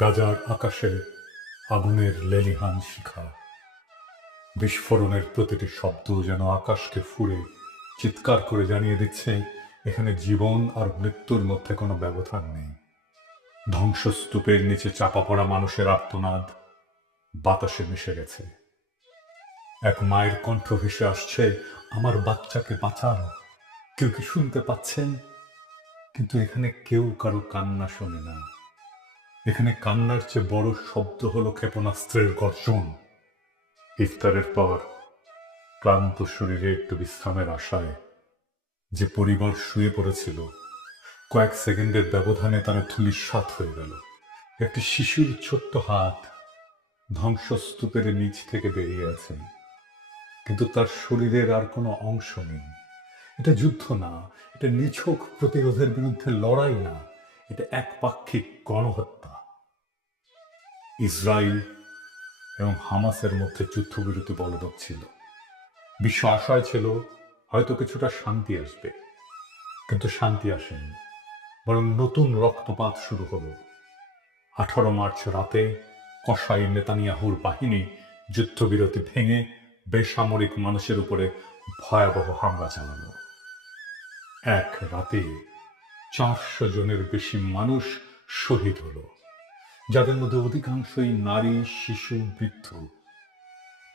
গাজার আকাশে আগুনের লেলিহান শিখা, বিস্ফোরণের প্রতিটি শব্দ যেন আকাশকে ফুঁড়ে চিৎকার করে জানিয়ে দিচ্ছে এখানে জীবন আর মৃত্যুর মধ্যে কোনো ব্যবধান নেই। ধ্বংসস্তূপের নিচে চাপা পড়া মানুষের আর্তনাদ বাতাসে মিশে গেছে। এক মায়ের কণ্ঠ ভেসে আসছে, আমার বাচ্চাকে বাঁচান। কেউ কি শুনতে পাচ্ছেন? কিন্তু এখানে কেউ কারো কান্না শোনে না। এখানে কান্নার চেয়ে বড় শব্দ হলো ক্ষেপণাস্ত্রের গর্জন। ইফতারের পর ক্লান্ত শরীরে একটু বিশ্রামের আশায় যে পরিবার শুয়ে পড়েছিল, কয়েক সেকেন্ডের ব্যবধানে তারা ধূলিসাৎ হয়ে গেল। একটি শিশুর ছোট্ট হাত ধ্বংসস্তূপের নিচ থেকে বেরিয়ে আছে, কিন্তু তার শরীরের আর কোনো অংশ নেই। এটা যুদ্ধ না, এটা নিছক প্রতিরোধের বিরুদ্ধে লড়াই না, এটা একপাক্ষিক গণহত্যা। ইসরায়েল এবং হামাসের মধ্যে যুদ্ধবিরতি বলবৎ ছিল। বিশ্ব আশায় ছিল হয়তো কিছুটা শান্তি আসবে, কিন্তু শান্তি আসেনি, বরং নতুন রক্তপাত শুরু হলো। 18 মার্চ রাতে কসাই নেতানিয়াহুর বাহিনী যুদ্ধবিরতি ভেঙে বেসামরিক মানুষের উপরে ভয়াবহ হামলা চালানো। এক রাতে 400 জনের বেশি মানুষ শহীদ হলো, যাদের মধ্যে অধিকাংশই নারী, শিশু, বৃদ্ধ।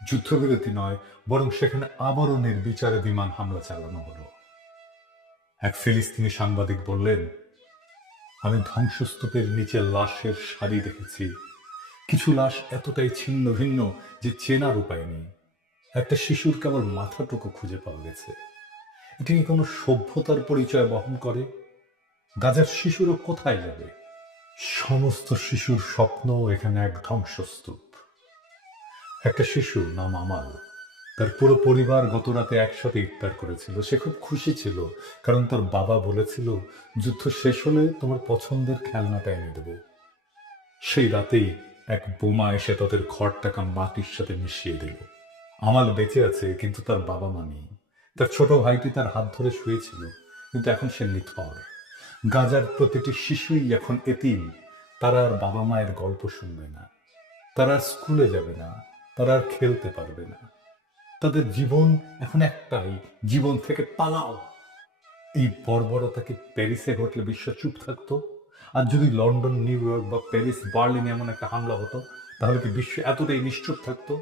যুদ্ধবিরতি নয়, বরং সেখানে আবারও নির্বিচারে বিমান হামলা চালানো হলো। এক ফিলিস্তিনি সাংবাদিক বললেন, আমি ধ্বংসস্তূপের নিচে লাশের সারি দেখেছি। কিছু লাশ এতটাই ছিন্ন ভিন্ন যে চেনার উপায় নেই। একটা শিশুর কেবল মাথাটুকু খুঁজে পাওয়া গেছে। এটি কি কোনো সভ্যতার পরিচয় বহন করে? গাজার শিশুরা কোথায় যাবে? সমস্ত শিশুর স্বপ্ন এখানে এক ধ্বংসস্তূপ। একটা শিশু নাম আমাল, তার পুরো পরিবার গত রাতে একসাথে ইফতার করেছিল। সে খুব খুশি ছিল, কারণ তার বাবা বলেছিল, যুদ্ধ শেষ হলে তোমার পছন্দের খেলনাটা এনে দেব। সেই রাতেই এক বোমা এসে তাদের ঘরটাকে মাটির সাথে মিশিয়ে দিল। আমাল বেঁচে আছে, কিন্তু তার বাবা মা নেই। তার ছোট ভাইটি তার হাত ধরে শুয়েছিল, কিন্তু এখন সে নিথর। গাজার প্রতিটি শিশুই এখন এতিম। তারা আর বাবা মায়ের গল্প শুনবে না, তারা আর স্কুলে যাবে না, তারা আর খেলতে পারবে না। তাদের জীবন এখন একটাই, জীবন থেকে পালাও। এই বর্বরতা কি প্যারিসে ঘটলে বিশ্ব চুপ থাকতো? আর যদি লন্ডন, নিউ ইয়র্ক বা প্যারিস, বার্লিনে এমন একটা হামলা হতো, তাহলে কি বিশ্ব এতটাই নিশ্চুপ থাকতো?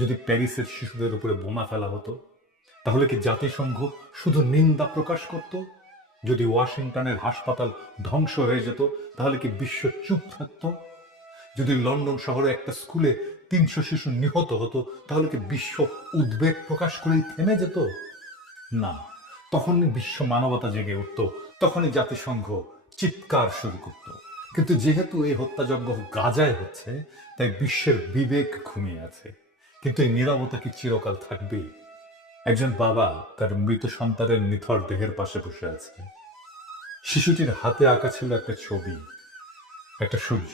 যদি প্যারিসের শিশুদের উপরে বোমা ফেলা হতো, তাহলে কি জাতিসংঘ শুধু নিন্দা প্রকাশ করত? যদি ওয়াশিংটনের হাসপাতাল ধ্বংস হয়ে যেত, তাহলে কি বিশ্ব চুপ থাকতো? যদি লন্ডন শহরে একটা স্কুলে 300 শিশু নিহত হতো, তাহলে কি বিশ্ব উদ্বেগ প্রকাশ করেই থেমে যেত? না, তখনই বিশ্ব মানবতা জেগে উঠত, তখনই জাতিসংঘ চিৎকার শুরু করত। কিন্তু যেহেতু এই হত্যাযজ্ঞ গাজায় হচ্ছে, তাই বিশ্বের বিবেক ঘুমিয়ে আছে। কিন্তু এই নীরবতা কি চিরকাল থাকবে? একজন বাবা তার মৃত সন্তানের নিথর দেহের পাশে বসে আছে। শিশুটির হাতে আঁকা ছিল একটা ছবি, একটা সূর্য,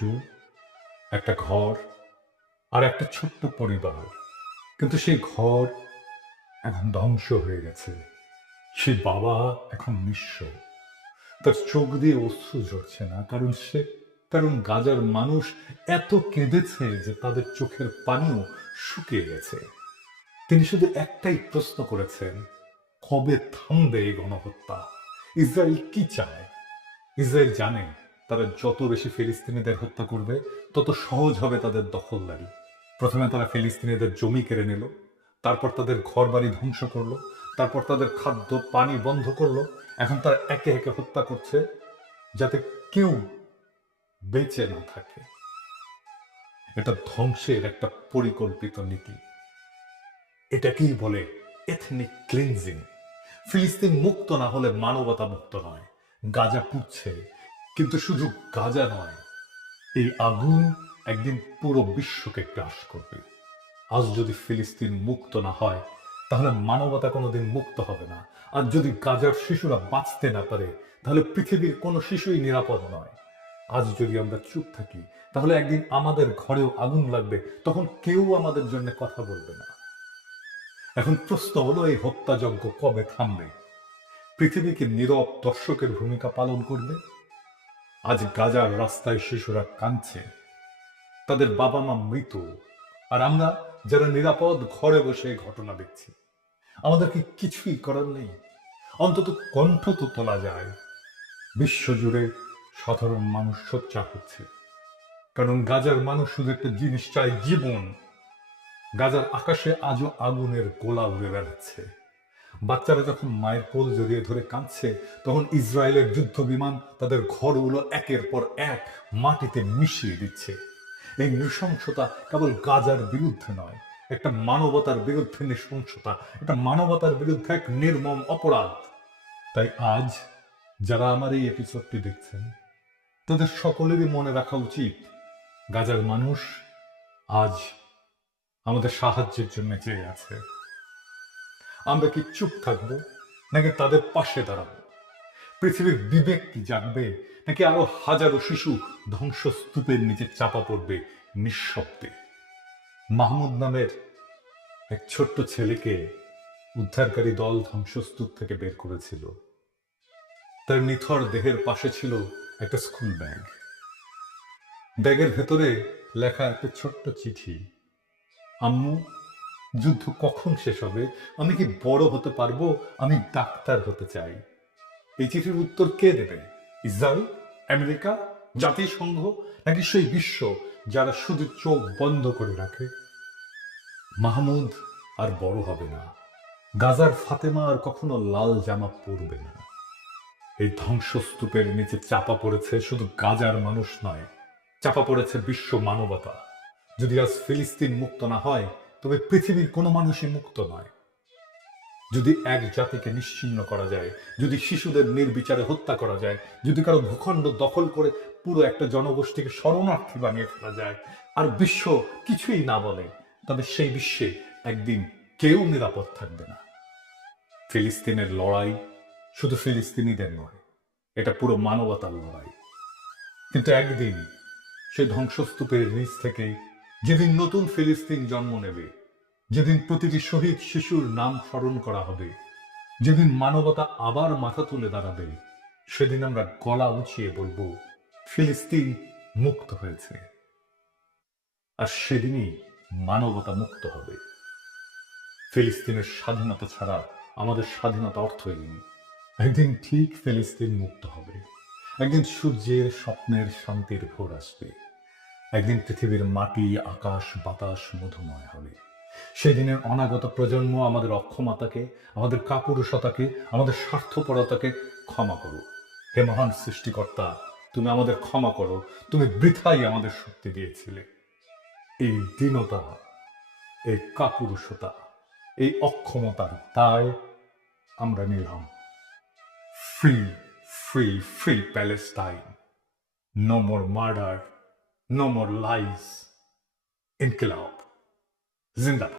একটা ঘর আর একটা ছোট্ট পরিবার। কিন্তু সেই ঘর এখন ধ্বংস হয়ে গেছে। সেই বাবা এখন নিঃস্ব। তার চোখ দিয়ে অশ্রু ঝরছে না, কারণ গাজার মানুষ এত কেঁদেছে যে তাদের চোখের পানিও শুকিয়ে গেছে। তিনি শুধু একটাই প্রশ্ন করেছেন, কবে থামবে এই গণহত্যা? ইসরায়েল কি চায়? ইসরায়েল জানে, তারা যত বেশি ফিলিস্তিনিদের হত্যা করবে, তত সহজ হবে তাদের দখলদারি। প্রথমে তারা ফিলিস্তিনিদের জমি কেড়ে নিল, তারপর তাদের ঘর বাড়ি ধ্বংস করলো, তারপর তাদের খাদ্য পানি বন্ধ করলো। এখন তারা একে একে হত্যা করছে, যাতে কেউ বেঁচে না থাকে। এটা ধ্বংসের একটা পরিকল্পিত নীতি। এটাকেই বলে এথনিক ক্লিনজিং। ফিলিস্তিন মুক্ত না হলে মানবতা মুক্ত নয়। গাজা পুড়ছে, কিন্তু শুধু গাজা নয়, এই আগুন একদিন পুরো বিশ্বকে গ্রাস করবে। আজ যদি ফিলিস্তিন মুক্ত না হয়, তাহলে মানবতা কোনোদিন মুক্ত হবে না। আর যদি গাজার শিশুরা বাঁচতে না পারে, তাহলে পৃথিবীর কোনো শিশুই নিরাপদ নয়। আজ যদি আমরা চুপ থাকি, তাহলে একদিন আমাদের ঘরেও আগুন লাগবে, তখন কেউ আমাদের জন্য কথা বলবে না। এখন প্রশ্ন হলো, এই হত্যাযজ্ঞ কবে থামবে? পৃথিবীকে নীরব দর্শকের ভূমিকা পালন করবে? আজ গাজার রাস্তায় শিশুরা কাঁদছে, তাদের বাবা মা মৃত, আর আমরা যারা নিরাপদ ঘরে বসে ঘটনা দেখছি। আমাদের কি কিছুই করার নেই? অন্তত কণ্ঠ তো তোলা যায়। বিশ্বজুড়ে সাধারণ মানুষ সোচ্চার হচ্ছে, কারণ গাজার মানুষ শুধু একটা জিনিস চায়, জীবন। গাজার আকাশে আজও আগুনের গোলা উড়ে বেড়াচ্ছে। বাচ্চারা যখন মায়ের কোল জড়িয়ে ধরে কাঁদছে, তখন ইসরায়েলের যুদ্ধ বিমান তাদের ঘরগুলো একের পর এক মাটিতে মিশিয়ে দিচ্ছে। এই নৃশংসতা কেবল গাজার বিরুদ্ধে নয়, একটা মানবতার বিরুদ্ধে নৃশংসতা, একটা মানবতার বিরুদ্ধে এক নির্মম অপরাধ। তাই আজ যারা আমার এই এপিসোডটি দেখছেন, তাদের সকলেরই মনে রাখা উচিত, গাজার মানুষ আজ আমাদের সাহায্যের জন্য চেয়ে আছে। আমরা কি চুপ থাকবো, নাকি তাদের পাশে দাঁড়াবো? পৃথিবীর বিবেক কি জাগবে, নাকি আরো হাজারো শিশু ধ্বংসস্তূপের নিচে চাপা পড়বে নিঃশব্দে? মাহমুদ নামের এক ছোট্ট ছেলেকে উদ্ধারকারী দল ধ্বংসস্তূপ থেকে বের করেছিল। তার নিথর দেহের পাশে ছিল একটা স্কুল ব্যাগ। ব্যাগের ভেতরে লেখা একটা ছোট্ট চিঠি, আম্মু, যুদ্ধ কখন শেষ হবে? আমি কি বড় হতে পারবো? আমি ডাক্তার হতে চাই। এই চিঠির উত্তর কে দেবে? ইসরায়েল, আমেরিকা, জাতিসংঘ, নাকি সেই বিশ্ব যারা শুধু চোখ বন্ধ করে রাখে? মাহমুদ আর বড় হবে না। গাজার ফাতেমা আর কখনো লাল জামা পরবে না। এই ধ্বংসস্তূপের নিচে চাপা পড়েছে শুধু গাজার মানুষ নয়, চাপা পড়েছে বিশ্ব মানবতা। যদি আজ ফিলিস্তিন মুক্ত না হয়, তবে পৃথিবীর কোনো মানুষই মুক্ত নয়। যদি এক জাতিকে নিশ্চিহ্ন করা যায়, যদি শিশুদের নির্বিচারে হত্যা করা যায়, যদি কারো ভূখণ্ড দখল করে পুরো একটা জনগোষ্ঠীকে শরণার্থী বানিয়ে ফেলা যায়, আর বিশ্ব কিছুই না বলে, তবে সেই বিশ্বে একদিন কেউ নিরাপদ থাকবে না। ফিলিস্তিনের লড়াই শুধু ফিলিস্তিনিদের নয়, এটা পুরো মানবতার লড়াই। কিন্তু একদিন সেই ধ্বংসস্তূপের নিচ থেকে যেদিন নতুন ফিলিস্তিন জন্ম নেবে, যেদিন প্রতিটি শহীদ শিশুর নাম স্মরণ করা হবে, যেদিন মানবতা আবার মাথা তুলে দাঁড়াবে, সেদিন আমরা গলা উঁচিয়ে বলবো, ফিলিস্তিন মুক্ত হয়েছে। আর সেদিনই মানবতা মুক্ত হবে। ফিলিস্তিনের স্বাধীনতা ছাড়া আমাদের স্বাধীনতা অর্থহীন। একদিন ঠিক ফিলিস্তিন মুক্ত হবে। একদিন সূর্যের স্বপ্নের শান্তির ভোর আসবে। একদিন পৃথিবীর মাটি, আকাশ, বাতাস মধুময় হবে। সেদিনের অনাগত প্রজন্ম আমাদের অক্ষমতাকে, আমাদের কাপুরুষতাকে, আমাদের স্বার্থপরতাকে ক্ষমা করো। হে মহান সৃষ্টিকর্তা, তুমি আমাদের ক্ষমা করো। তুমি বৃথাই আমাদের শক্তি দিয়েছিলে। এই দীনতা, এই কাপুরুষতা, এই অক্ষমতার দায় আমরা নিলাম। Free, free, free Palestine. No more murder, no more lies. ইনকিলাব জিন্দাবাদ।